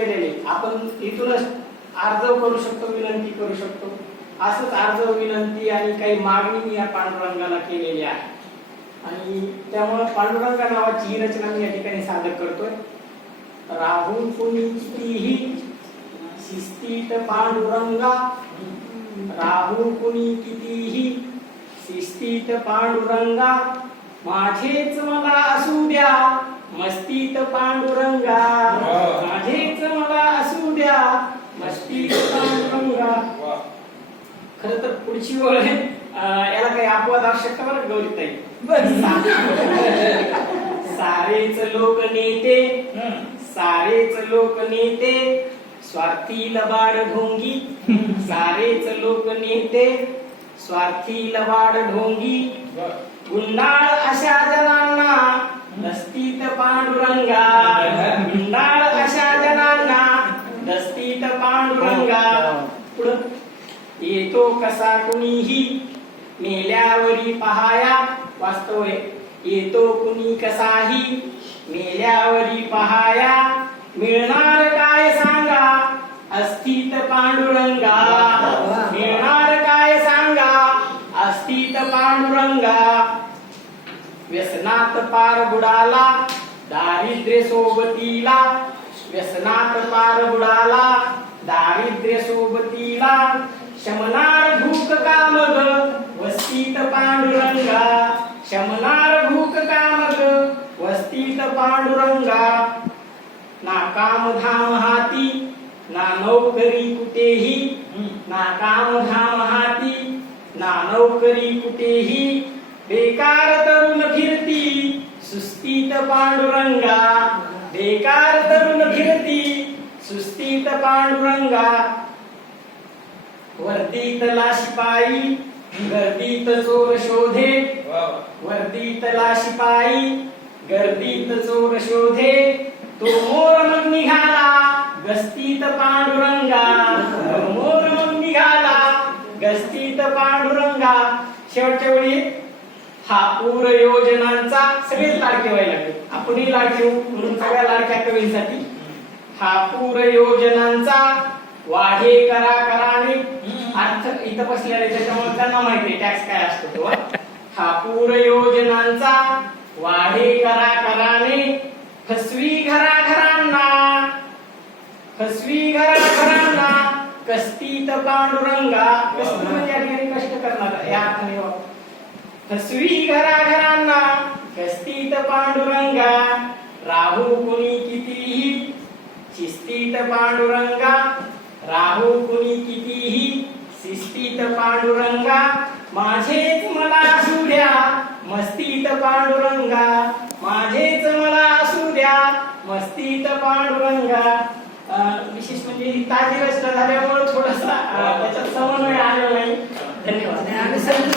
केलेले आपण इथूनच अर्ज करू शकतो, विनंती करू शकतो. असंच अर्ज, विनंती आणि काही मागणी मी या पांडुरंगाला केलेली आहे आणि त्यामुळे पांडुरंगा नावाची ही रचना मी या ठिकाणी सादर करतोय. राहून कुणी कितीही शिस्तीत पांडुरंगा, राहून कुणी कितीही शिस्तीत पांडुरंगा, माझेच मला असू द्या मस्तीत पांडुरंगा, माझेच मला असू द्या मस्तीत पांडुरंगा. खर तर पुढची ओळ आहे याला काही अपवाद आवश्यकता बरं गौरीताई. सारेच लोक नेते, सारेच लोक नेते स्वार्थी लबाड ढोंगी, सारेच लोक नेते स्वार्थी लबाड ढोंगी, गुंडाळ अशा जनांना दस्तीत पांडुरंगा, गुंडाळ अशा जनांना दस्तीत पांडुरंगा. पुढं येतो कसा कुणीही मेल्यावरी पहाया, वास्तव आहे येतो कुणी कसाही मेल्यावरी पहाया, मिळणार काय सांगा अस्थित पांडुरंगा, मिळणार काय सांगा अस्थित पांडुरंगा. व्यसनात पार बुडाला दारिद्र्य सोबतीला, व्यसनात पार बुडाला दारिद्र्य सोबतीला, शमनार भूक कामग वस्तीत पांडुरंगा, शमनार भूक कामग वस्तीत पांडुरंगा. ना काम धाम हाती ना नोकरी कुठेही, ना काम धाम हाती ना नोकरी कुठेही, बेकार तरुण फिरती सुस्तीत पांडुरंगा, बेकार तरुण फिरती सुस्तीत पांडुरंगा. वर्दीतला शिपाई गर्दीत चोर शोधे, वर्दीतला शिपाई गर्दीत चोर शोधे, तो मोर मग निघाला गस्तीत पांडुरंगा, तो मोर मग निघाला गस्तीत पांडुरंगा. शेवटच्या वेळी हा पूर योजनांचा सगळेच लाडके व्हायला लागले, आपणही लाडके होऊ म्हणून सगळ्या लाडक्या कवींसाठी हा पूर योजनांचा वाढे करा कराने. अर्थ इथं बसलेले त्याच्यामुळे त्यांना माहिती टॅक्स काय असतो तो. हा पूर योजनांचा वाढे करा कराने, फसवी घरा घरांना, फसवी घरा घरांना कस्तीत पांडुरंगा. कष्ट म्हणजे अगदी कष्ट करणार या अर्थाने. फसवी घरा घरांना कस्तीत पांडुरंगा, राहू कुणी कितीही शिस्तीत पांडुरंगा, राहू कुणी कितीही शिस्तीत पांडुरंगा, माझेच मला असू द्या मस्तीत पांडुरंगा, माझेच मला असू द्या मस्तीत पांडुरंगा. विशेष म्हणजे ताजी रचना झाल्यामुळे थोडासा त्याच्यात समन्वय आलेला नाही. धन्यवाद.